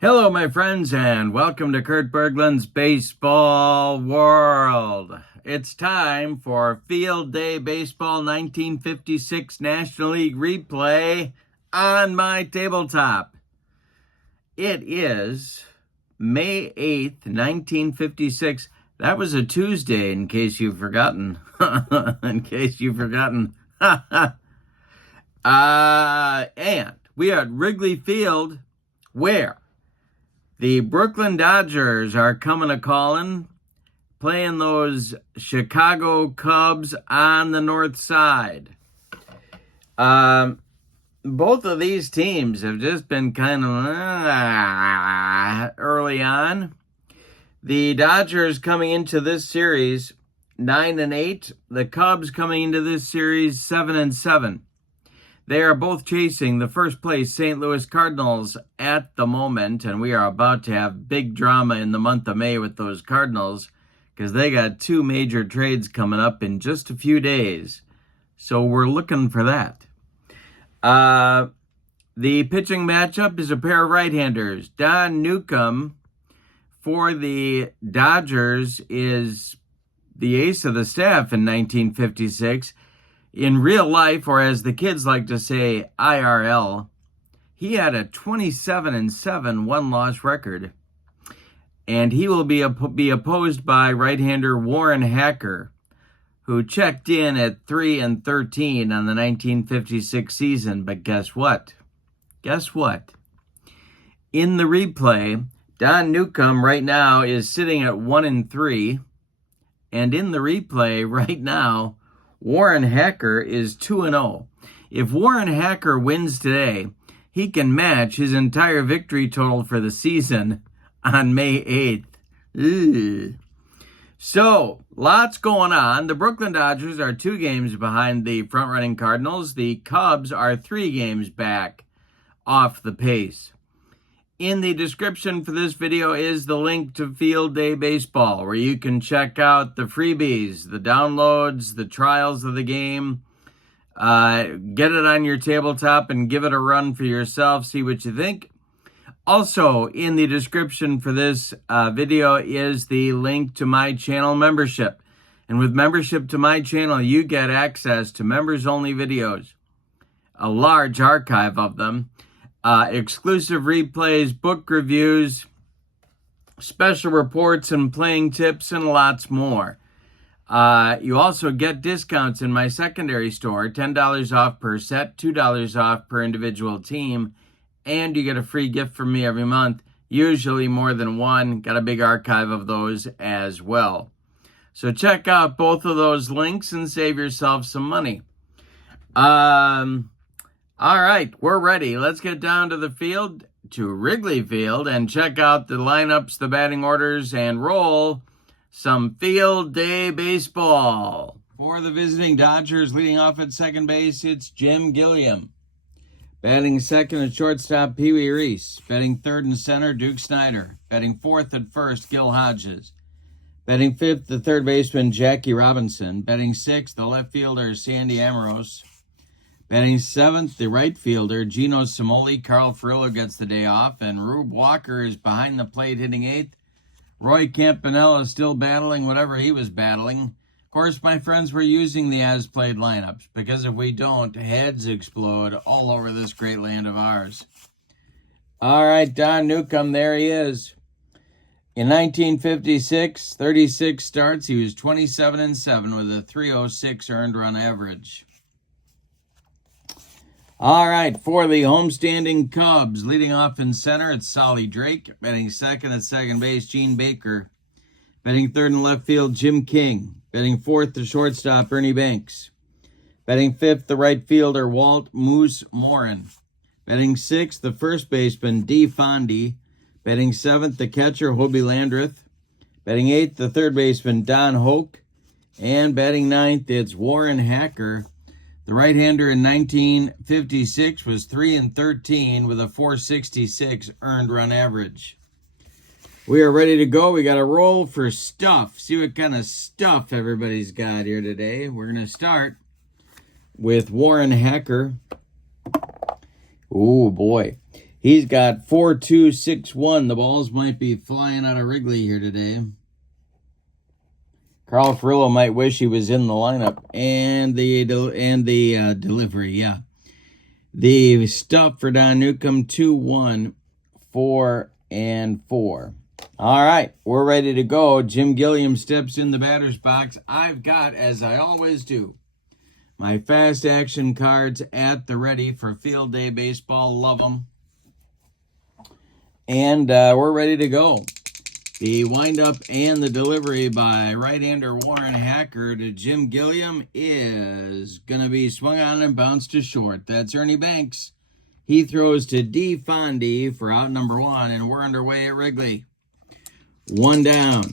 Hello, my friends, and welcome to Kurt Berglund's Baseball World. It's time for Field Day Baseball 1956 National League replay on my tabletop. It is May 8th, 1956. That was a Tuesday, in case you've forgotten. And we are at Wrigley Field, where the Brooklyn Dodgers are coming a-calling, playing those Chicago Cubs on the north side. Both of these teams have just been kind of early on. The Dodgers coming into this series 9-8. The Cubs coming into this series 7-7. They are both chasing the first place St. Louis Cardinals at the moment, and we are about to have big drama in the month of May with those Cardinals because they got two major trades coming up in just a few days. So we're looking for that. The pitching matchup is a pair of right-handers. Don Newcombe for the Dodgers is the ace of the staff in 1956. In real life, or as the kids like to say, IRL, he had a 27-7 one-loss record. And he will be opposed by right-hander Warren Hacker, who checked in at 3-13 on the 1956 season. But guess what? In the replay, Don Newcombe right now is sitting at 1-3. And in the replay right now, Warren Hacker is 2-0. If Warren Hacker wins today, he can match his entire victory total for the season on May 8th. Ugh. So, lots going on. The Brooklyn Dodgers are 2 games behind the front-running Cardinals. The Cubs are 3 games back off the pace. In the description for this video is the link to Field Day Baseball, where you can check out the freebies, the downloads, the trials of the game. Get it on your tabletop and give it a run for yourself. See what you think. Also, in the description for this video is the link to my channel membership. And with membership to my channel, you get access to members-only videos, a large archive of them, exclusive replays, book reviews, special reports and playing tips, and lots more. You also get discounts in my secondary store, $10 off per set, $2 off per individual team, and you get a free gift from me every month, usually more than one. Got a big archive of those as well. So check out both of those links and save yourself some money. All right, we're ready. Let's get down to the field, to Wrigley Field, and check out the lineups, the batting orders, and roll some Field Day Baseball. For the visiting Dodgers, leading off at second base, it's Jim Gilliam. Batting second at shortstop, Pee Wee Reese. Batting third and center, Duke Snyder. Batting fourth at first, Gil Hodges. Batting fifth, the third baseman, Jackie Robinson. Batting sixth, the left fielder, Sandy Amoros. Batting seventh, the right fielder, Gino Simoli. Carl Furillo gets the day off, and Rube Walker is behind the plate hitting eighth. Roy Campanella is still battling whatever he was battling. Of course, my friends, we're using the as-played lineups, because if we don't, heads explode all over this great land of ours. All right, Don Newcombe, there he is. In 1956, 36 starts, he was 27-7 with a 306 earned run average. All right, for the homestanding Cubs, leading off in center, it's Solly Drake. Batting second at second base, Gene Baker. Batting third and left field, Jim King. Batting fourth, the shortstop, Ernie Banks. Batting fifth, the right fielder, Walt Moose Morin. Batting sixth, the first baseman, Dee Fondy. Batting seventh, the catcher, Hobie Landreth. Batting eighth, the third baseman, Don Hoke. And batting ninth, it's Warren Hacker. The right-hander in 1956 was 3-13 with a 466 earned run average. We are ready to go. We got a roll for stuff. See what kind of stuff everybody's got here today. We're going to start with Warren Hacker. Oh, boy. He's got 4-2-6-1. The balls might be flying out of Wrigley here today. Carl Furillo might wish he was in the lineup. And the delivery, yeah. The stuff for Don Newcombe, 2-1, 4, and 4. All right, we're ready to go. Jim Gilliam steps in the batter's box. I've got, as I always do, my fast action cards at the ready for field day baseball. Love them. And we're ready to go. The windup and the delivery by right-hander Warren Hacker to Jim Gilliam is going to be swung on and bounced to short. That's Ernie Banks. He throws to D. Fondy for out number 1, and we're underway at Wrigley. 1 down.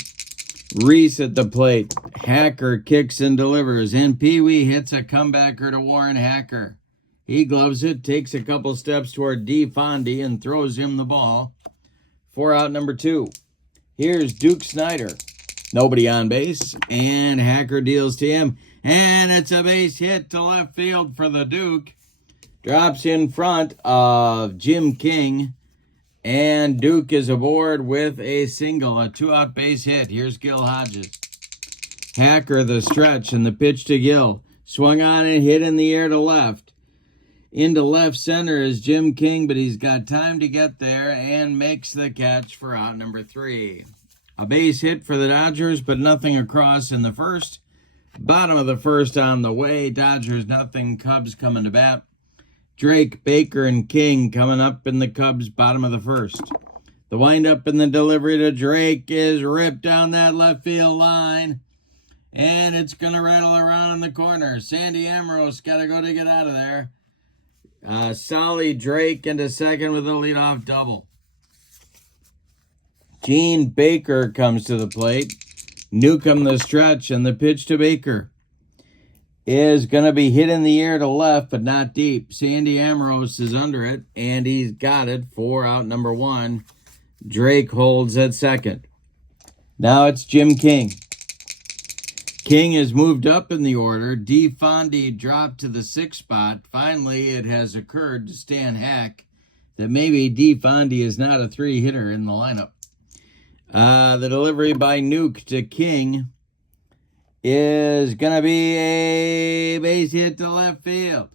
Reese at the plate. Hacker kicks and delivers, and Pee Wee hits a comebacker to Warren Hacker. He gloves it, takes a couple steps toward D. Fondy, and throws him the ball for out number 2. Here's Duke Snyder. Nobody on base, and Hacker deals to him, and it's a base hit to left field for the Duke. Drops in front of Jim King, and Duke is aboard with a single, a 2-out base hit. Here's Gil Hodges. Hacker the stretch, and the pitch to Gil. Swung on and hit in the air to left. Into left center is Jim King, but he's got time to get there and makes the catch for out number 3. A base hit for the Dodgers, but nothing across in the first. Bottom of the first on the way. Dodgers nothing, Cubs coming to bat. Drake, Baker, and King coming up in the Cubs' bottom of the first. The windup and the delivery to Drake is ripped down that left field line. And it's going to rattle around in the corner. Sandy Ambrose got to go to get out of there. Solly Drake into second with a leadoff double. Gene Baker comes to the plate. Newcombe the stretch, and the pitch to Baker is going to be hit in the air to left, but not deep. Sandy Ambrose is under it, and he's got it for out number 1. Drake holds at second. Now it's Jim King. King has moved up in the order. D. Fondy dropped to the 6th spot. Finally, it has occurred to Stan Hack that maybe D. Fondy is not a 3-hitter in the lineup. The delivery by Nuke to King is going to be a base hit to left field.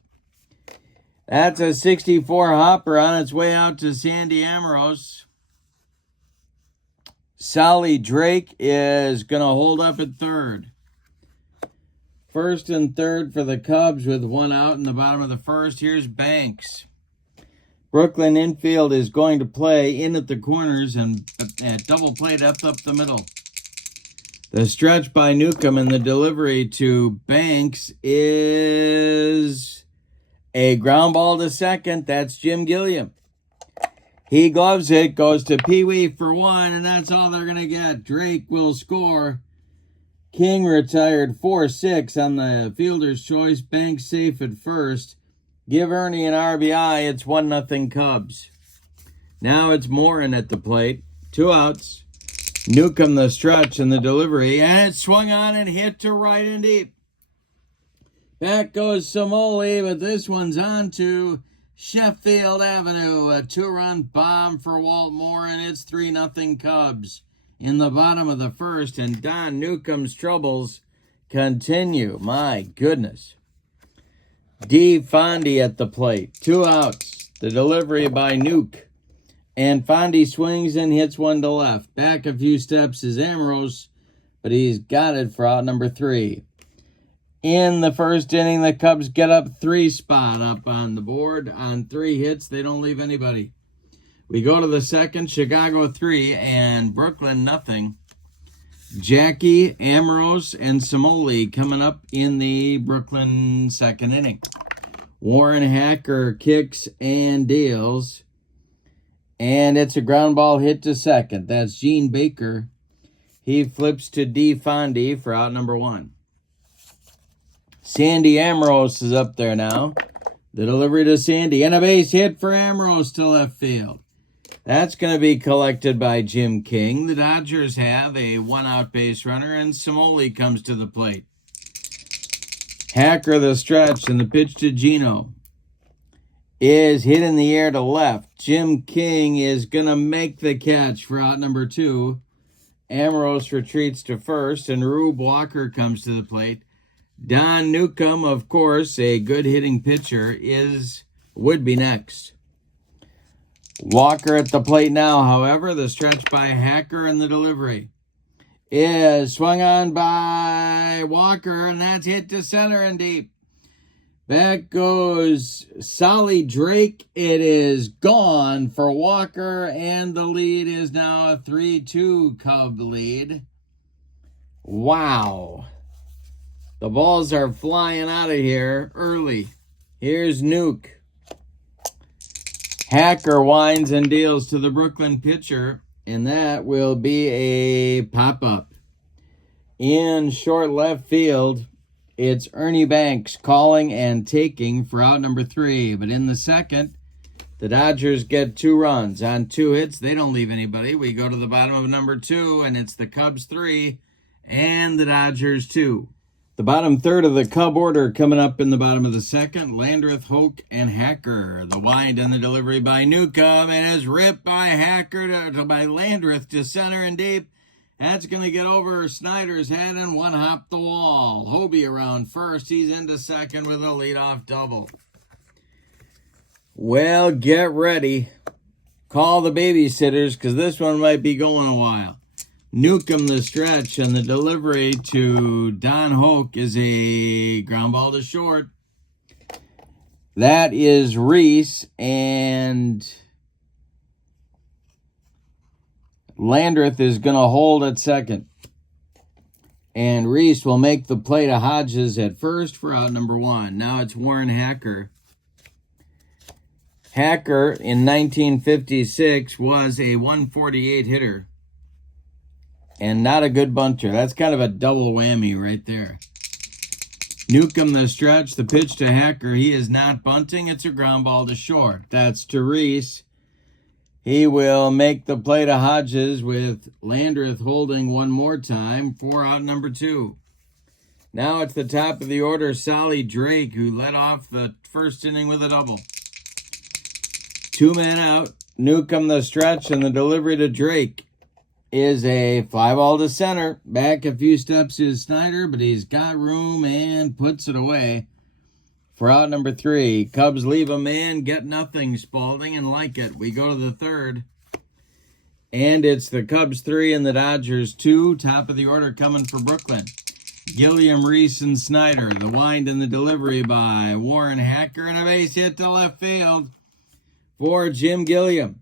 That's a 64 hopper on its way out to Sandy Ambrose. Solly Drake is going to hold up at third. First and third for the Cubs with 1 out in the bottom of the first. Here's Banks. Brooklyn infield is going to play in at the corners and at double play depth up the middle. The stretch by Newcombe and the delivery to Banks is a ground ball to second. That's Jim Gilliam. He gloves it, goes to Pee Wee for 1, and that's all they're going to get. Drake will score. King retired 4-6 on the fielder's choice. Banks safe at first. Give Ernie an RBI. It's 1-0 Cubs. Now it's Morin at the plate. 2 outs. Newcombe the stretch and the delivery. And it swung on and hit to right and deep. Back goes Samoli, but this one's on to Sheffield Avenue. A 2-run bomb for Walt Morin. It's 3-0 Cubs in the bottom of the first, and Don Newcombe's troubles continue. My goodness. D. Fondy at the plate. 2 outs. The delivery by Nuke. And Fondy swings and hits 1 to left. Back a few steps is Ambrose, but he's got it for out number 3. In the first inning, the Cubs get up 3 spot up on the board. On 3 hits, they don't leave anybody. We go to the second, Chicago 3 and Brooklyn nothing. Jackie, Ambrose, and Samoli coming up in the Brooklyn second inning. Warren Hacker kicks and deals. And it's a ground ball hit to second. That's Gene Baker. He flips to D. Fondy for out number 1. Sandy Ambrose is up there now. The delivery to Sandy. And a base hit for Ambrose to left field. That's going to be collected by Jim King. The Dodgers have a 1-out base runner, and Samoli comes to the plate. Hacker the stretch, and the pitch to Gino is hit in the air to left. Jim King is going to make the catch for out number 2. Amorous retreats to first, and Rube Walker comes to the plate. Don Newcombe, of course, a good hitting pitcher, would be next. Walker at the plate now, however. The stretch by Hacker and the delivery is swung on by Walker, and that's hit to center and deep. Back goes Solly Drake. It is gone for Walker, and the lead is now a 3-2 Cub lead. Wow. The balls are flying out of here early. Here's Nuke. Hacker winds and deals to the Brooklyn pitcher, and that will be a pop-up. In short left field, it's Ernie Banks calling and taking for out number 3. But in the second, the Dodgers get 2 runs on 2 hits. They don't leave anybody. We go to the bottom of number 2, and it's the Cubs 3 and the Dodgers 2. The bottom third of the Cub order coming up in the bottom of the second. Landreth, Hoke, and Hacker. The wind and the delivery by Newcombe, and is ripped by Hacker by Landreth to center and deep. That's going to get over Snyder's head and one hop the wall. Hobie around first. He's into second with a leadoff double. Well, get ready. Call the babysitters, because this one might be going a while. Newcombe the stretch, and the delivery to Don Hoke is a ground ball to short. That is Reese, and Landreth is going to hold at second. And Reese will make the play to Hodges at first for out number 1. Now it's Warren Hacker. Hacker in 1956 was a 148 hitter. And not a good bunter. That's kind of a double whammy right there. Newcombe the stretch, the pitch to Hacker. He is not bunting. It's a ground ball to short. That's to Reese. He will make the play to Hodges with Landreth holding one more time for out number 2. Now it's the top of the order, Solly Drake, who led off the first inning with a double. 2 men out. Newcombe the stretch, and the delivery to Drake is a fly ball to center. Back a few steps is Snyder, but he's got room and puts it away for out number 3. Cubs leave a man, get nothing, Spalding, and like it. We go to the third, and it's the Cubs 3 and the Dodgers 2. Top of the order coming for Brooklyn. Gilliam, Reese, and Snyder. The wind and the delivery by Warren Hacker, and a base hit to left field for Jim Gilliam.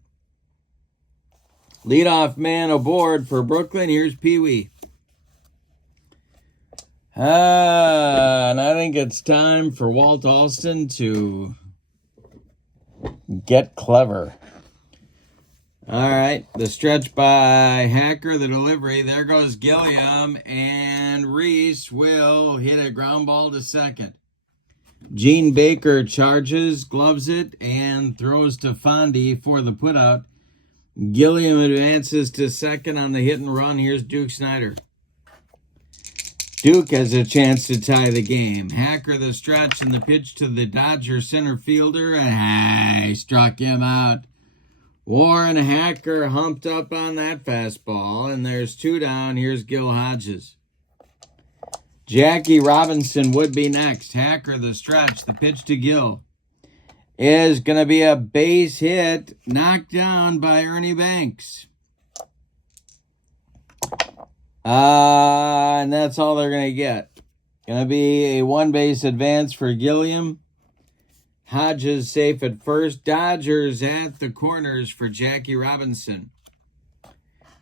Leadoff man aboard for Brooklyn. Here's Pee Wee. And I think it's time for Walt Alston to get clever. All right, the stretch by Hacker, the delivery. There goes Gilliam, and Reese will hit a ground ball to second. Gene Baker charges, gloves it, and throws to Fondy for the putout. Gilliam advances to second on the hit and run. Here's Duke Snyder. Duke has a chance to tie the game. Hacker the stretch, and the pitch to the Dodger center fielder, and he struck him out. Warren Hacker humped up on that fastball, and there's 2 down. Here's Gil Hodges. Jackie Robinson would be next. Hacker the stretch, the pitch to Gil is going to be a base hit, knocked down by Ernie Banks. And that's all they're going to get. Going to be a 1-base advance for Gilliam. Hodges safe at first. Dodgers at the corners for Jackie Robinson.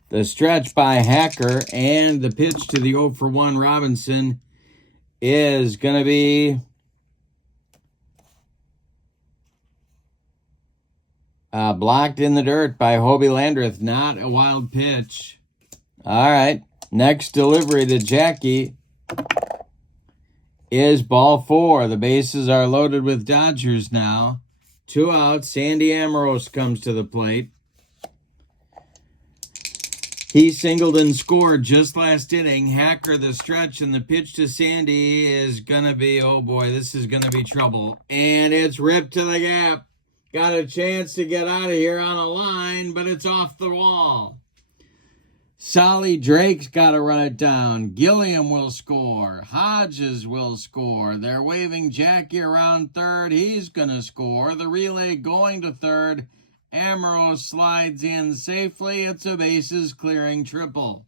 The stretch by Hacker, and the pitch to the 0-for-1 Robinson is going to be blocked in the dirt by Hobie Landreth. Not a wild pitch. All right. Next delivery to Jackie is ball 4. The bases are loaded with Dodgers now. 2 outs. Sandy Amorous comes to the plate. He singled and scored just last inning. Hacker the stretch, and the pitch to Sandy is going to be, oh boy, this is going to be trouble. And it's ripped to the gap. got a chance to get out of here on a line, but it's off the wall. Solly Drake's got to run it down. Gilliam will score. Hodges will score. They're waving Jackie around third. He's going to score. The relay going to third. Amaro slides in safely. It's a bases clearing triple.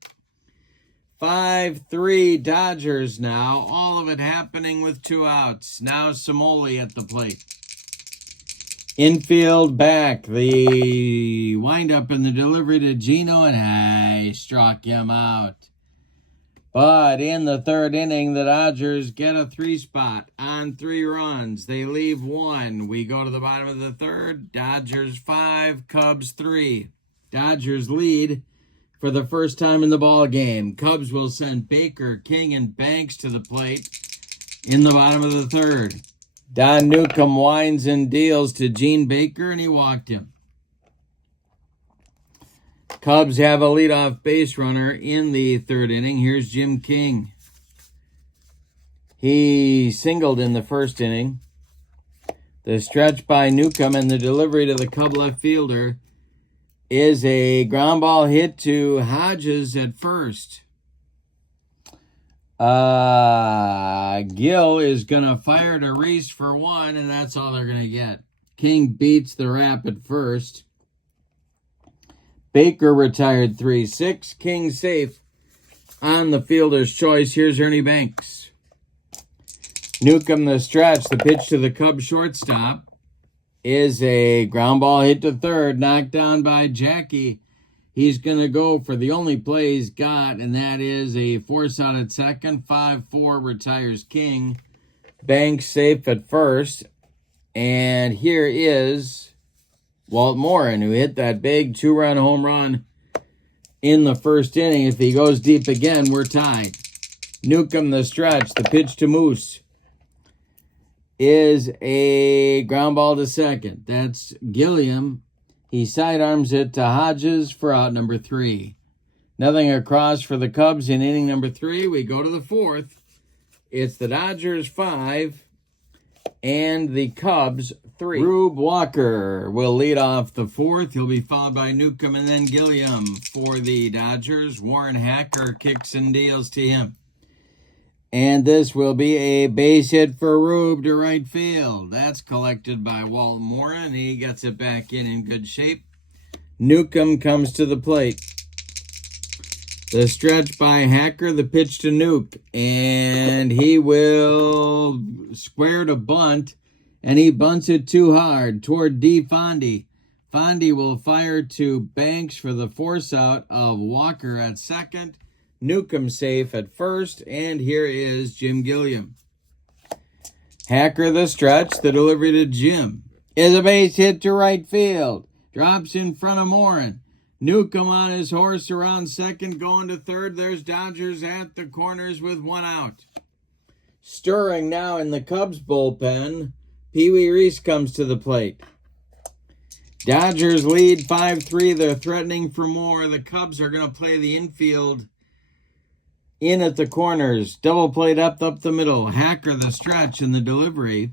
5-3 Dodgers now. All of it happening with 2 outs. Now Somoli at the plate. Infield back, the windup and the delivery to Gino, and struck him out. But in the 3rd inning, the Dodgers get a 3 spot on 3 runs. They leave 1. We go to the bottom of the 3rd. Dodgers 5, Cubs 3. Dodgers lead for the first time in the ball game. Cubs will send Baker, King, and Banks to the plate in the bottom of the 3rd. Don Newcombe winds and deals to Gene Baker, and he walked him. Cubs have a leadoff base runner in the 3rd inning. Here's Jim King. He singled in the 1st inning. The stretch by Newcombe and the delivery to the Cub left fielder is a ground ball hit to Hodges at first. Gill is going to fire to Reese for 1, and that's all they're going to get. King beats the rap at first. Baker retired 3-6. King safe on the fielder's choice. Here's Ernie Banks. Newcombe the stretch. The pitch to the Cubs shortstop is a ground ball hit to third, knocked down by Jackie. He's going to go for the only play he's got, and that is a force out at second. 5-4 retires King. Banks safe at first. And here is Walt Morin, who hit that big 2-run home run in the 1st inning. If he goes deep again, we're tied. Newcombe the stretch. The pitch to Moose is a ground ball to second. That's Gilliam. He sidearms it to Hodges for out number 3. Nothing across for the Cubs in inning number 3. We go to the 4th. It's the Dodgers 5 and the Cubs 3. Rube Walker will lead off the 4th. He'll be followed by Newcombe and then Gilliam for the Dodgers. Warren Hacker kicks and deals to him. And this will be a base hit for Rube to right field. That's collected by Walt Morin. He gets it back in good shape. Newcombe comes to the plate. The stretch by Hacker, the pitch to Nuke. And he will square to bunt. And he bunts it too hard toward D. Fondy. Fondy will fire to Banks for the force out of Walker at second. Newcombe safe at first, and here is Jim Gilliam. Hacker the stretch, the delivery to Jim is a base hit to right field. Drops in front of Morin. Newcombe on his horse around second, going to third. There's Dodgers at the corners with 1 out. Stirring now in the Cubs bullpen, Pee Wee Reese comes to the plate. Dodgers lead 5-3. They're threatening for more. The Cubs are going to play the infield in at the corners. Double play up the middle. Hacker the stretch, and the delivery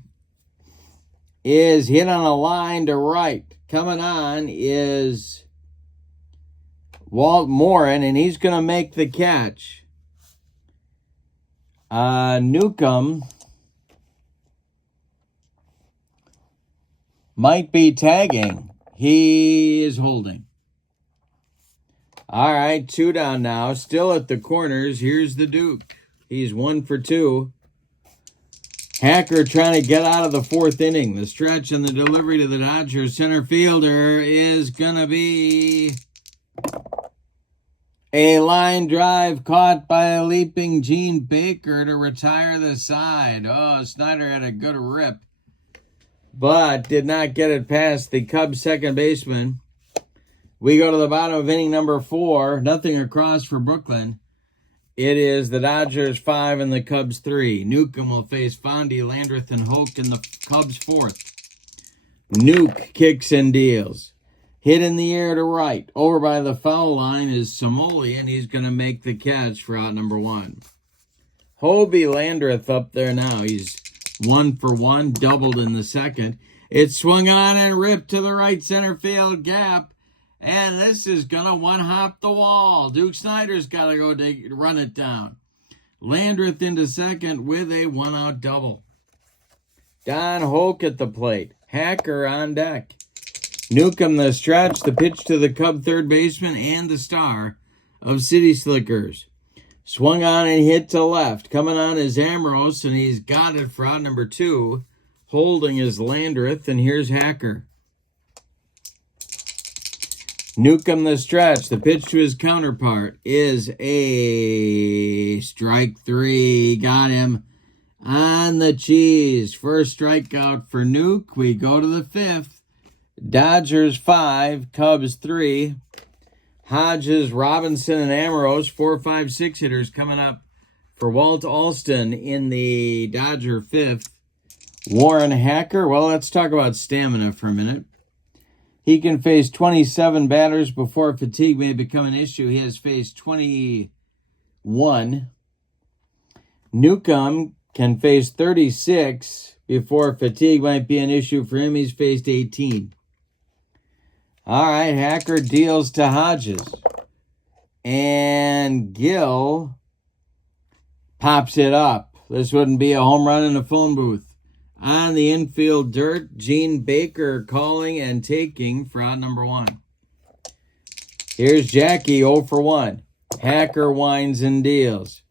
is hit on a line to right. Coming on is Walt Morin, and he's going to make the catch. Newcombe might be tagging. He is holding. All right, 2 down now. Still at the corners. Here's the Duke. He's 1 for 2. Hacker trying to get out of the 4th inning. The stretch and the delivery to the Dodgers center fielder is going to be a line drive caught by a leaping Gene Baker to retire the side. Oh, Snyder had a good rip, but did not get it past the Cubs second baseman. We go to the bottom of inning number 4. Nothing across for Brooklyn. It is the Dodgers 5 and the Cubs 3. Newcombe will face Fondy, Landreth, and Hoke in the Cubs 4th. Nuke kicks and deals. Hit in the air to right. Over by the foul line is Somoli, and he's going to make the catch for out number 1. Hobie Landreth up there now. He's 1 for 1, doubled in the second. It's swung on and ripped to the right center field gap. And this is going to one-hop the wall. Duke Snider's got to go run it down. Landreth into second with a one-out double. Don Hoke at the plate. Hacker on deck. Newcombe the stretch, the pitch to the Cub third baseman and the star of City Slickers. Swung on and hit to left. Coming on is Ambrose, and he's got it for out number 2. Holding is Landreth, and here's Hacker. Newcombe the stretch. The pitch to his counterpart is a strike 3. Got him on the cheese. First strikeout for Nuke. We go to the 5th. Dodgers 5, Cubs 3. Hodges, Robinson, and Ambrose, 4, 5, 6 hitters coming up for Walt Alston in the Dodger 5th. Warren Hacker, well, let's talk about stamina for a minute. He can face 27 batters before fatigue may become an issue. He has faced 21. Newcombe can face 36 before fatigue might be an issue for him. He's faced 18. All right, Hacker deals to Hodges. And Gill pops it up. This wouldn't be a home run in a phone booth. On the infield dirt, Gene Baker calling and taking for out number 1. Here's Jackie 0 for 1. Hacker winds and deals.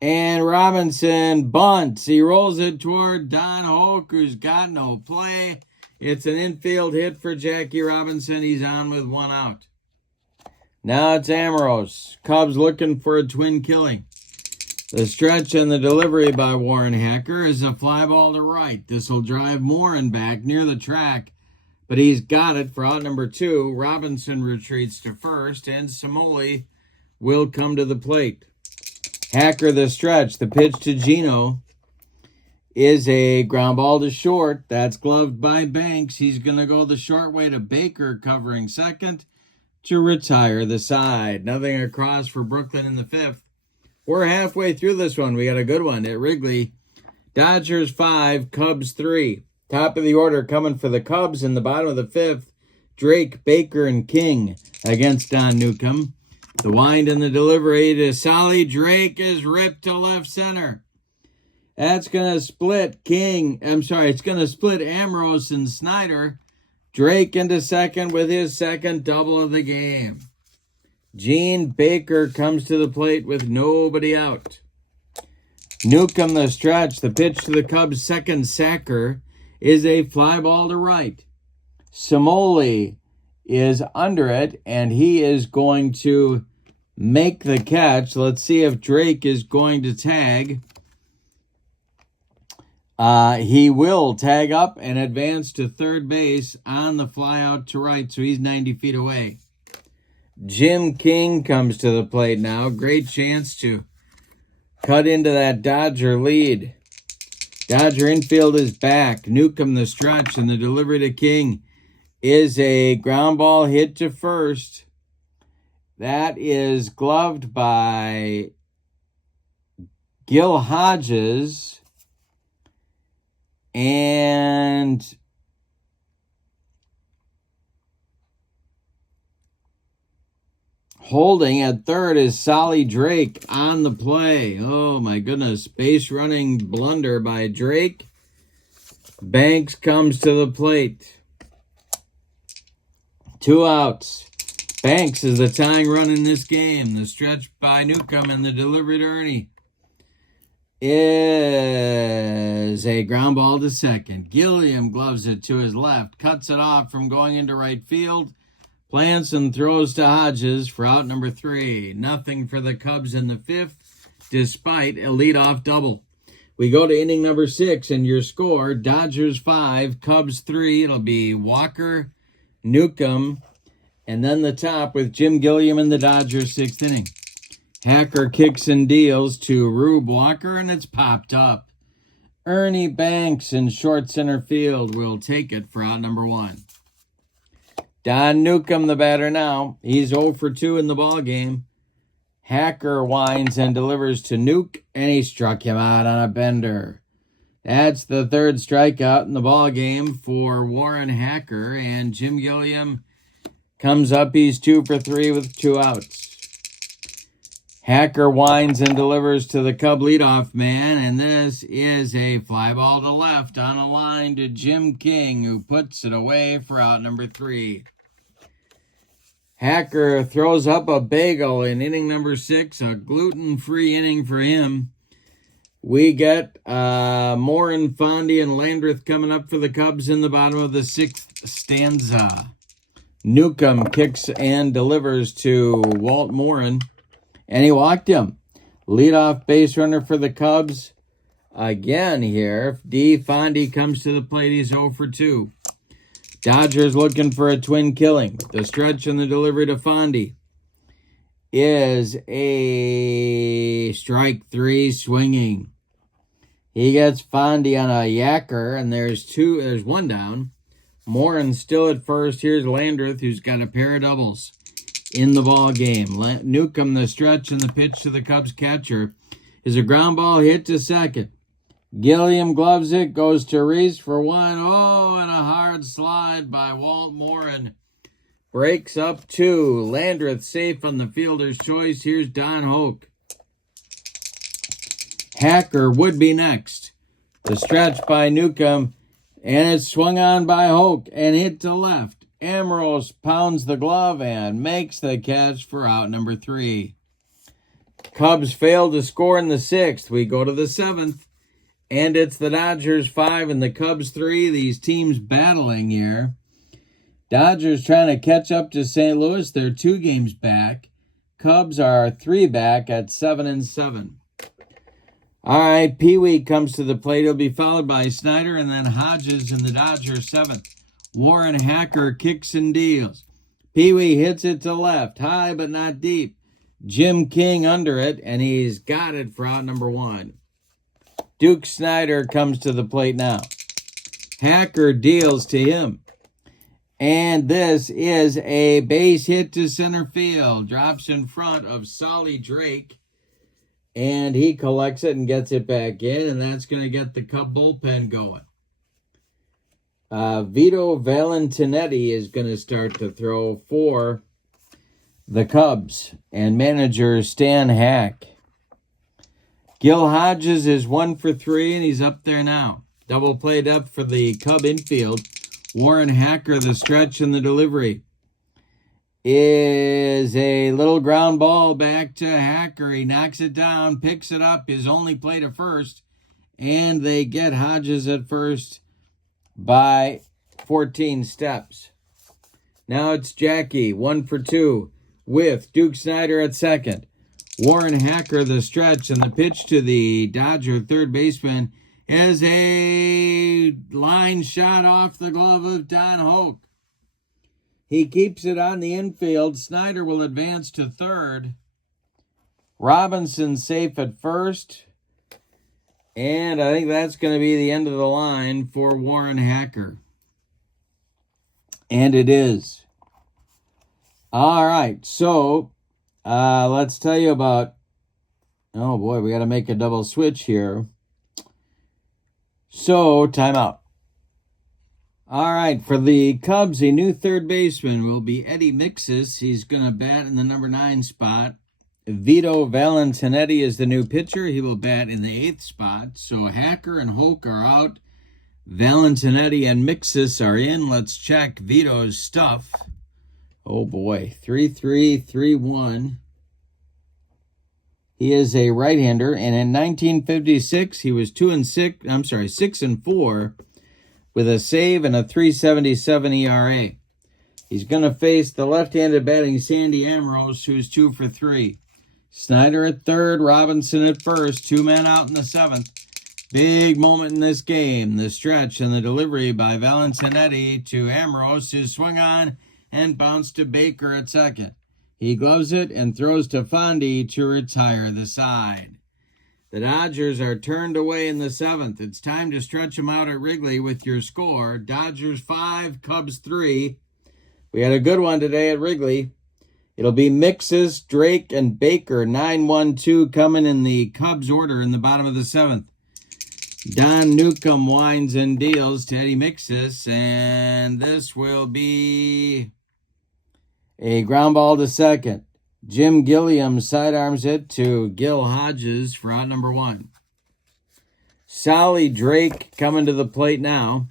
And Robinson bunts. He rolls it toward Don Hoke, who's got no play. It's an infield hit for Jackie Robinson. He's on with 1 out. Now it's Ambrose. Cubs looking for a twin killing. The stretch and the delivery by Warren Hacker is a fly ball to right. This will drive Morin back near the track, but he's got it for out number 2. Robinson retreats to first, and Simoli will come to the plate. Hacker the stretch. The pitch to Gino is a ground ball to short. That's gloved by Banks. He's going to go the short way to Baker, covering second to retire the side. Nothing across for Brooklyn in the 5th. We're halfway through this one. We got a good one at Wrigley. Dodgers 5, Cubs 3. Top of the order coming for the Cubs in the bottom of the 5th. Drake, Baker, and King against Don Newcombe. The wind and the delivery to Solly. Drake is ripped to left center. That's going to split it's going to split Ambrose and Snider. Drake into second with his second double of the game. Gene Baker comes to the plate with nobody out. Newcombe the stretch. The pitch to the Cubs' second sacker is a fly ball to right. Simoli is under it, and he is going to make the catch. Let's see if Drake is going to tag. He will tag up and advance to third base on the fly out to right, so he's 90 feet away. Jim King comes to the plate now. Great chance to cut into that Dodger lead. Dodger infield is back. Newcombe the stretch, and the delivery to King is a ground ball hit to first. That is gloved by Gil Hodges. And holding at third is Solly Drake on the play. Oh, my goodness. Base running blunder by Drake. Banks comes to the plate. 2 outs. Banks is the tying run in this game. The stretch by Newcombe and the delivery to Ernie is a ground ball to second. Gilliam gloves it to his left. Cuts it off from going into right field. Plants and throws to Hodges for out number 3. Nothing for the Cubs in the 5th, despite a leadoff double. We go to inning number 6, and your score, Dodgers 5, Cubs 3. It'll be Walker, Newcombe, and then the top with Jim Gilliam in the Dodgers 6th inning. Hacker kicks and deals to Rube Walker, and it's popped up. Ernie Banks in short center field will take it for out number 1. Don Newcombe, the batter now. He's 0 for 2 in the ball game. Hacker winds and delivers to Nuke, and he struck him out on a bender. That's the third strikeout in the ball game for Warren Hacker, and Jim Gilliam comes up. He's 2 for 3 with 2 outs. Hacker winds and delivers to the Cub leadoff man, and this is a fly ball to left on a line to Jim King, who puts it away for out number 3. Hacker throws up a bagel in inning number 6, a gluten-free inning for him. We get Morin, Fondy, and Landreth coming up for the Cubs in the bottom of the 6th stanza. Newcombe kicks and delivers to Walt Morin, and he walked him. Leadoff base runner for the Cubs again here. D. Fondy comes to the plate. He's 0 for 2. Dodgers looking for a twin killing. The stretch and the delivery to Fondy is a strike 3 swinging. He gets Fondy on a yacker, and there's 1 down. Morin's still at first. Here's Landreth, who's got a pair of doubles in the ball game. Newcombe, the stretch and the pitch to the Cubs catcher is a ground ball hit to second. Gilliam gloves it, goes to Reese for 1. Oh, and a hard slide by Walt Morin. Breaks up 2. Landreth safe on the fielder's choice. Here's Don Hoke. Hacker would be next. The stretch by Newcombe, and it's swung on by Hoke and hit to left. Ambrose pounds the glove and makes the catch for out number 3. Cubs fail to score in the 6th. We go to the 7th, and it's the Dodgers 5 and the Cubs 3. These teams battling here. Dodgers trying to catch up to St. Louis. They're 2 games back. Cubs are 3 back at 7-7. All right, Pee Wee comes to the plate. He'll be followed by Snyder and then Hodges in the Dodgers 7th. Warren Hacker kicks and deals. Pee Wee hits it to left, high but not deep. Jim King under it, and he's got it for out number 1. Duke Snyder comes to the plate now. Hacker deals to him. And this is a base hit to center field. Drops in front of Solly Drake. And he collects it and gets it back in, and that's going to get the Cub bullpen going. Vito Valentinetti is going to start to throw for the Cubs, and manager Stan Hack. Gil Hodges is 1 for 3, and he's up there now. Double play depth for the Cub infield. Warren Hacker, the stretch and the delivery is a little ground ball back to Hacker. He knocks it down, picks it up, his only play to first, and they get Hodges at first by 14 steps. Now it's Jackie, 1 for 2, with Duke Snyder at second. Warren Hacker, the stretch, and the pitch to the Dodger third baseman is a line shot off the glove of Don Hoke. He keeps it on the infield. Snyder will advance to third. Robinson safe at first. And I think that's going to be the end of the line for Warren Hacker. And it is. All right, so let's tell you about... Oh, boy, we got to make a double switch here. So, timeout. All right, for the Cubs, a new third baseman will be Eddie Mixis. He's going to bat in the number 9 spot. Vito Valentinetti is the new pitcher. He will bat in the 8th spot. So Hacker and Hoke are out. Valentinetti and Mixis are in. Let's check Vito's stuff. Oh, boy. 3-3, 3-1. He is a right-hander, and in 1956, he was 6-4. With a save and a 3.77 ERA. He's going to face the left-handed batting Sandy Ambrose, who's 2 for 3. Snyder at third, Robinson at first, 2 men out in the 7th. Big moment in this game. The stretch and the delivery by Valentinetti to Ambrose, who swung on and bounced to Baker at second. He gloves it and throws to Fondy to retire the side. The Dodgers are turned away in the 7th. It's time to stretch them out at Wrigley with your score. Dodgers 5, Cubs 3. We had a good one today at Wrigley. It'll be Mixis, Drake, and Baker. 9-1-2 coming in the Cubs order in the bottom of the 7th. Don Newcombe winds and deals. Teddy mixes, and this will be a ground ball to second. Jim Gilliam sidearms it to Gil Hodges for out number 1. Solly Drake coming to the plate now.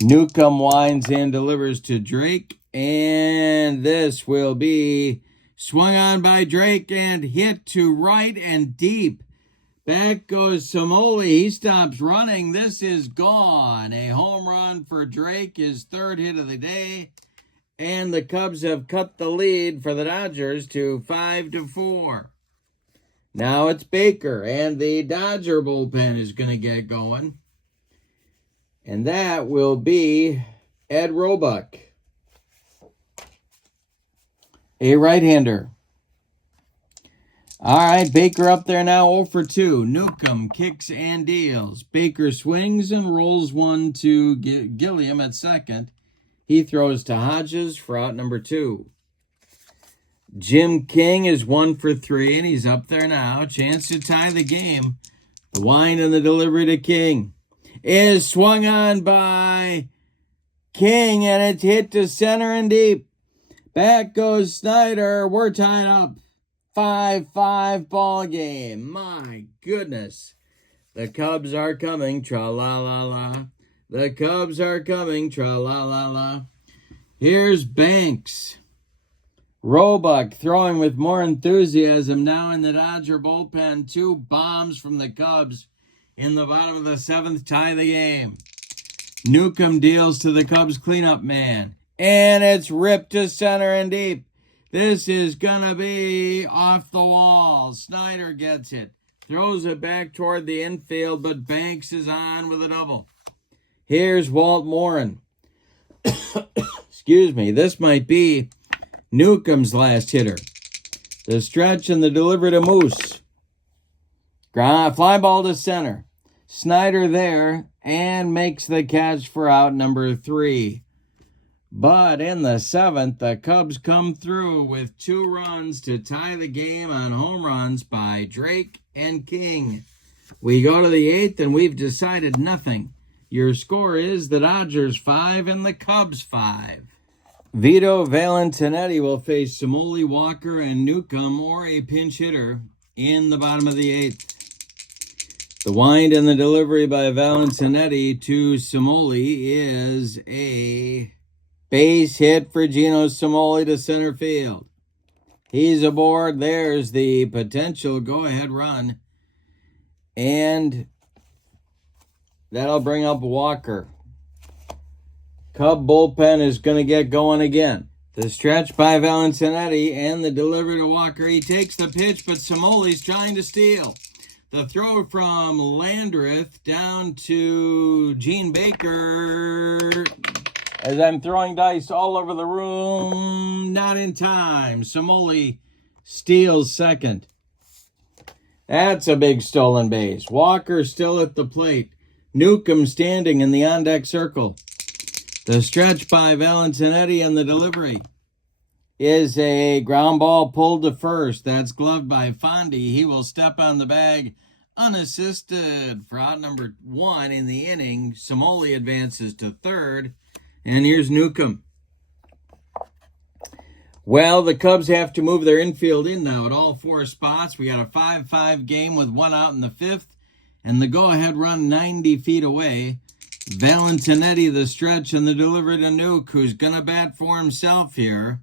Newcombe winds and delivers to Drake, and this will be swung on by Drake and hit to right and deep. Back goes Samoli. He stops running. This is gone. A home run for Drake, his 3rd hit of the day. And the Cubs have cut the lead for the Dodgers to 5-4. Now it's Baker, and the Dodger bullpen is going to get going. And that will be Ed Roebuck, a right-hander. All right, Baker up there now 0 for 2. Newcombe kicks and deals. Baker swings and rolls one to Gilliam at second. He throws to Hodges for out number 2. Jim King is 1 for 3, and he's up there now. Chance to tie the game. The wind and the delivery to King is swung on by King, and it's hit to center and deep. Back goes Snyder. We're tied up. 5-5 ball game. My goodness. The Cubs are coming. Tra-la-la-la. The Cubs are coming. Tra-la-la-la. Here's Banks. Roebuck throwing with more enthusiasm now in the Dodger bullpen. 2 bombs from the Cubs in the bottom of the 7th tie the game. Newcombe deals to the Cubs cleanup man, and it's ripped to center and deep. This is going to be off the wall. Snyder gets it. Throws it back toward the infield, but Banks is on with a double. Here's Walt Morin. Excuse me. This might be Newcombe's last hitter. The stretch and the delivery to Moose. Fly ball to center. Snyder there and makes the catch for out number 3. But in the 7th, the Cubs come through with 2 runs to tie the game on home runs by Drake and King. We go to the 8th, and we've decided nothing. Your score is the Dodgers 5 and the Cubs 5. Vito Valentinetti will face Samoli, Walker, and Newcombe, or a pinch hitter, in the bottom of the 8th. The wind and the delivery by Valentinetti to Samoli is a base hit for Gino Samoli to center field. He's aboard. There's the potential go-ahead run. And that'll bring up Walker. Cub bullpen is going to get going again. The stretch by Valentinetti and the delivery to Walker. He takes the pitch, but Samoli's trying to steal. The throw from Landreth down to Gene Baker. As I'm throwing dice all over the room, not in time. Samoli steals second. That's a big stolen base. Walker still at the plate. Newcombe standing in the on-deck circle. The stretch by Valentinetti and the delivery is a ground ball pulled to first. That's gloved by Fondy. He will step on the bag unassisted for out number 1 in the inning. Samoli advances to third. And here's Newcombe. Well, the Cubs have to move their infield in now at all 4 spots. We got a 5-5 game with 1 out in the 5th. And the go-ahead run 90 feet away. Valentinetti, the stretch, and the delivery to Nuke, who's going to bat for himself here.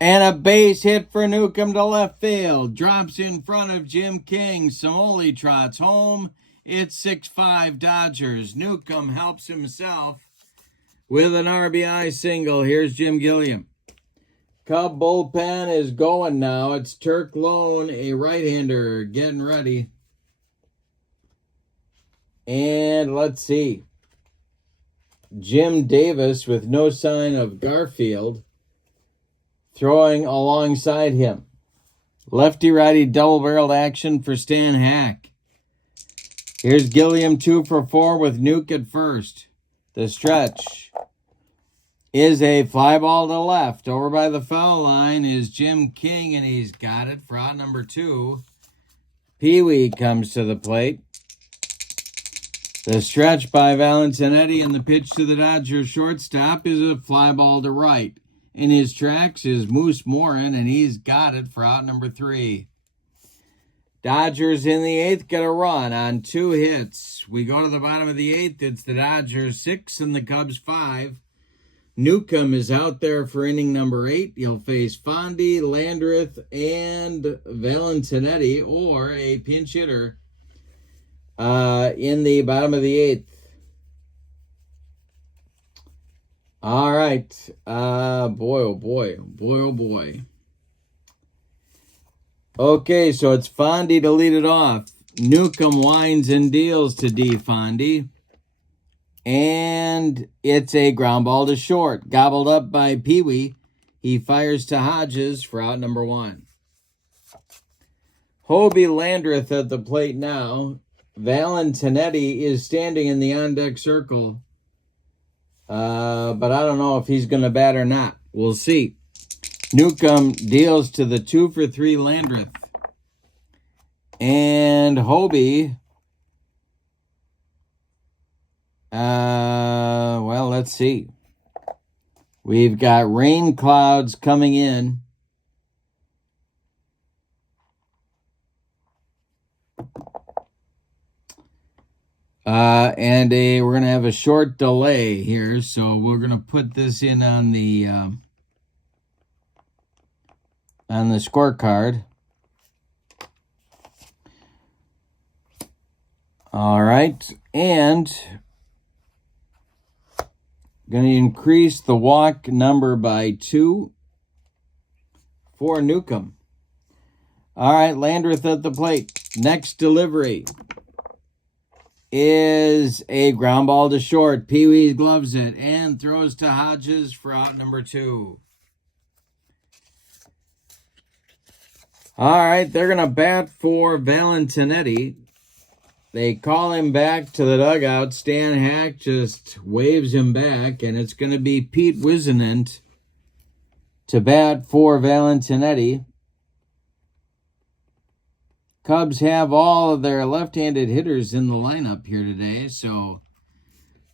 And a base hit for Newcombe to left field. Drops in front of Jim King. Samoli trots home. It's 6-5 Dodgers. Newcombe helps himself with an RBI single. Here's Jim Gilliam. Cub bullpen is going now. It's Turk Lone, a right-hander, getting ready. And let's see. Jim Davis, with no sign of Garfield, throwing alongside him. Lefty-righty double-barreled action for Stan Hack. Here's Gilliam 2 for 4 with Nuke at first. The stretch is a fly ball to left. Over by the foul line is Jim King, and he's got it for out number 2. Pee-wee comes to the plate. The stretch by Valentinetti and the pitch to the Dodgers shortstop is a fly ball to right. In his tracks is Moose Morin, and he's got it for out number 3. Dodgers in the 8th get a run on 2 hits. We go to the bottom of the 8th. It's the Dodgers 6 and the Cubs 5. Newcombe is out there for inning number 8. He'll face Fondy, Landreth, and Valentinetti, or a pinch hitter in the bottom of the 8th. All right. Boy, oh boy. Boy, oh boy. Okay, so it's Fondy to lead it off. Newcombe winds and deals to D. Fondy. And it's a ground ball to short. Gobbled up by Pee-wee. He fires to Hodges for out number 1. Hobie Landreth at the plate now. Valentinetti is standing in the on-deck circle. But I don't know if he's going to bat or not. We'll see. Newcombe deals to the 2 for 3 Landreth. And Hobie, well, let's see. We've got rain clouds coming in. And we're going to have a short delay here, so we're going to put this in on the scorecard. All right, and going to increase the walk number by 2 for Newcombe. All right, Landreth at the plate. Next delivery is a ground ball to short. Pee-wee gloves it and throws to Hodges for out number 2. All right, they're going to bat for Valentinetti. They call him back to the dugout. Stan Hack just waves him back, and it's going to be Pete Wisenant to bat for Valentinetti. Cubs have all of their left-handed hitters in the lineup here today, so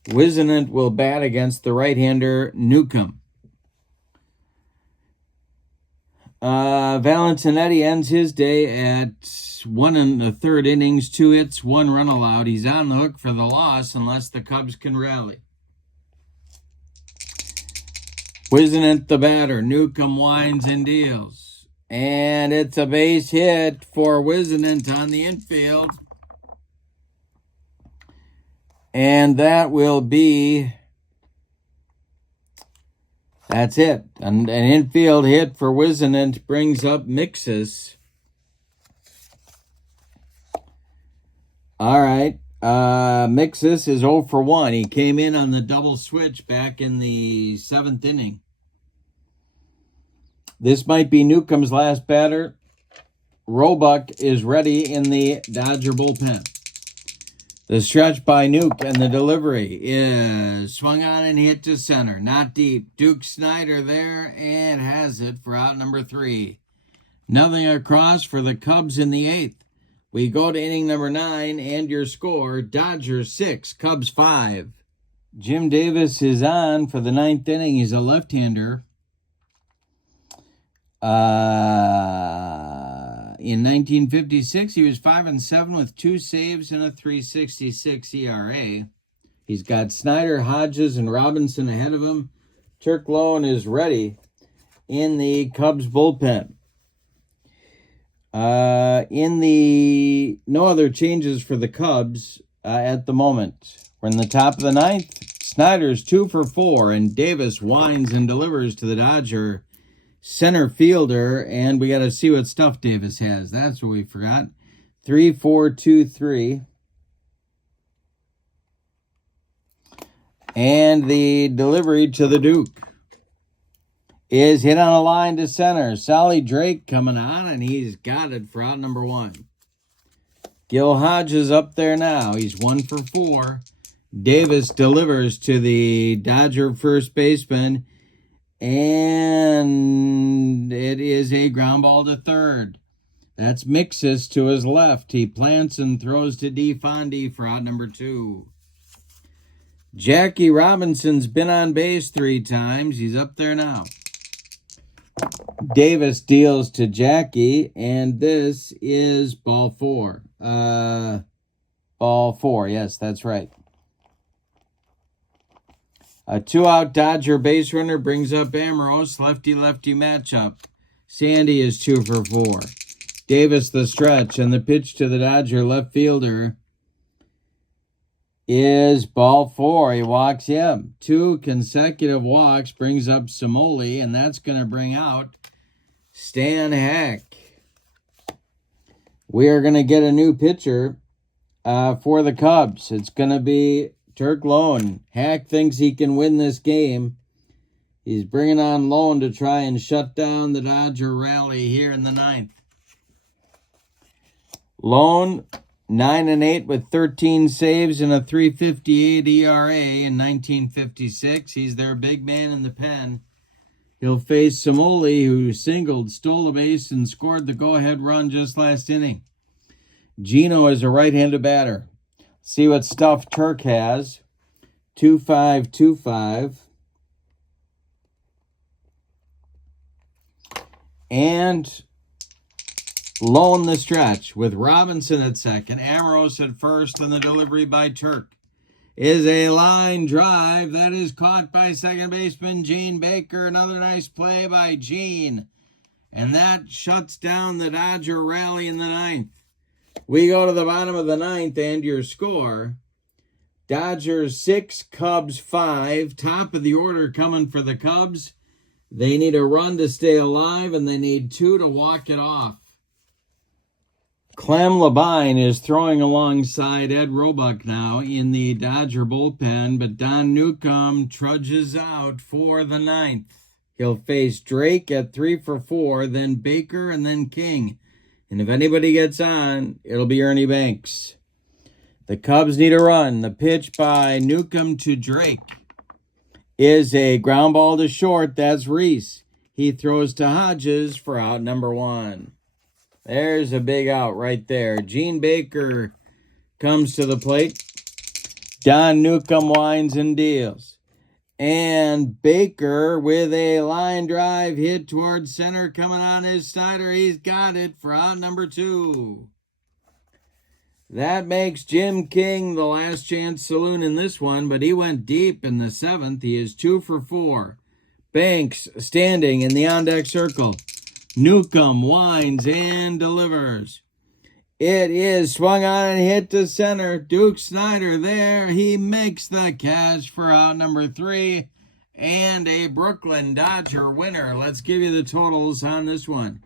Wisenant will bat against the right-hander Newcombe. Valentinetti ends his day at 1 1/3 innings, 2 hits, 1 run allowed. He's on the hook for the loss unless the Cubs can rally. Wisenant the batter. Newcombe winds and deals. And it's a base hit for Wisenant on the infield. And that will be... That's it. An infield hit for Wisenant brings up Mixus. All right. Mixus is 0 for 1. He came in on the double switch back in the 7th inning. This might be Newcombe's last batter. Roebuck is ready in the Dodger bullpen. The stretch by Nuke and the delivery is swung on and hit to center. Not deep. Duke Snyder there and has it for out number 3. Nothing across for the Cubs in the 8th. We go to inning number 9 and your score, Dodgers 6, Cubs 5. Jim Davis is on for the 9th inning. He's a left-hander. In 1956, he was 5-7 with 2 saves and a .366 ERA. He's got Snyder, Hodges, and Robinson ahead of him. Turk Lohan is ready in the Cubs bullpen. No other changes for the Cubs at the moment. We're in the top of the 9th. Snyder's 2 for 4, and Davis winds and delivers to the Dodger center fielder, and we got to see what stuff Davis has. That's what we forgot. 3-4-2-3. And the delivery to the Duke is hit on a line to center. Solly Drake coming on, and he's got it for out number 1. Gil Hodges up there now. He's 1 for 4. Davis delivers to the Dodger first baseman, and it is a ground ball to third. That's Mixus to his left. He plants and throws to D. Fondy for out number 2. Jackie Robinson's been on base 3 times. He's up there now. Davis deals to Jackie, and this is ball 4. Ball 4, yes, that's right. A 2-out Dodger base runner brings up Amorose, lefty-lefty matchup. Sandy is 2 for 4. Davis the stretch, and the pitch to the Dodger left fielder is ball 4. He walks him. 2 consecutive walks brings up Simoli, and that's going to bring out Stan Hack. We are going to get a new pitcher for the Cubs. It's going to be Turk Lone. Hack thinks he can win this game. He's bringing on Lone to try and shut down the Dodger rally here in the 9th. Lone, 9-8 with 13 saves and a 3.58 ERA in 1956. He's their big man in the pen. He'll face Simoli, who singled, stole a base, and scored the go-ahead run just last inning. Gino is a right-handed batter. See what stuff Turk has. 2.525. And Lone the stretch with Robinson at second, Amorose at first, and the delivery by Turk is a line drive that is caught by second baseman Gene Baker. Another nice play by Gene, and that shuts down the Dodger rally in the 9th. We go to the bottom of the 9th, and your score: Dodgers 6, Cubs 5. Top of the order coming for the Cubs. They need a run to stay alive, and they need 2 to walk it off. Clem Labine is throwing alongside Ed Roebuck now in the Dodger bullpen, but Don Newcombe trudges out for the 9th. He'll face Drake at 3 for 4, then Baker, and then King. And if anybody gets on, it'll be Ernie Banks. The Cubs need a run. The pitch by Newcombe to Drake is a ground ball to short. That's Reese. He throws to Hodges for out number 1. There's a big out right there. Gene Baker comes to the plate. Don Newcombe winds and deals. And Baker with a line drive hit towards center coming on his Snyder. He's got it for out number 2. That makes Jim King the last chance saloon in this one, but he went deep in the 7th. He is 2 for 4. Banks standing in the on-deck circle. Newcombe winds and delivers. It is swung on and hit to center. Duke Snyder there. He makes the catch for out number 3 and a Brooklyn Dodger winner. Let's give you the totals on this one.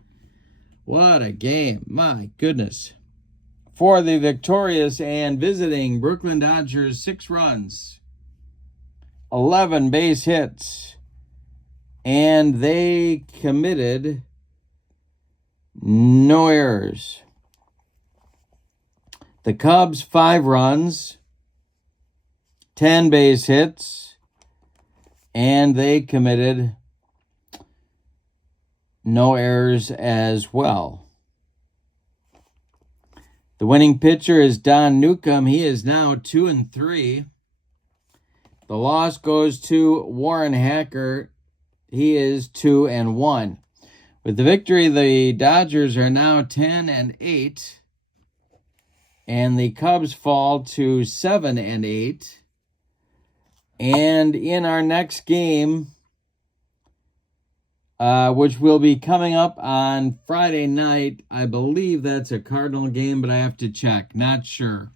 What a game. My goodness. For the victorious and visiting Brooklyn Dodgers, 6 runs, 11 base hits, and they committed no errors. The Cubs, 5 runs, 10 base hits, and they committed no errors as well. The winning pitcher is Don Newcombe. He is now 2-3. The loss goes to Warren Hacker. He is 2-1. With the victory, the Dodgers are now 10-8, and the Cubs fall to 7-8. And in our next game, which will be coming up on Friday night, I believe that's a Cardinal game, but I have to check. Not sure.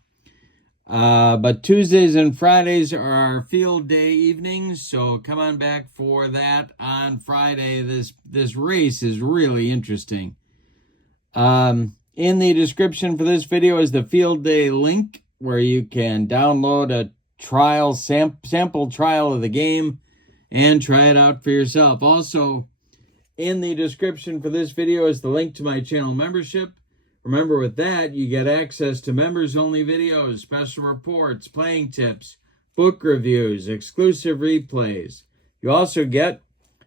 But Tuesdays and Fridays are our field day evenings, so come on back for that on Friday. This race is really interesting. In the description for this video is the field day link where you can download a trial sample trial of the game and try it out for yourself. Also, in the description for this video is the link to my channel membership. Remember, with that, you get access to members-only videos, special reports, playing tips, book reviews, exclusive replays. You also get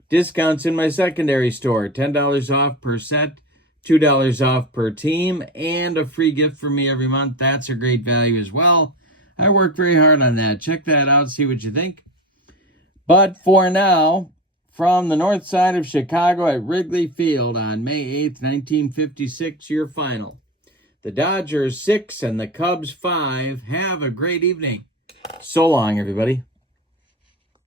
discounts in my secondary store, $10 off per set, $2 off per team, and a free gift from me every month. That's a great value as well. I worked very hard on that. Check that out, see what you think. But for now, from the north side of Chicago at Wrigley Field on May 8th, 1956, your final. The Dodgers 6 and the Cubs 5. Have a great evening. So long, everybody.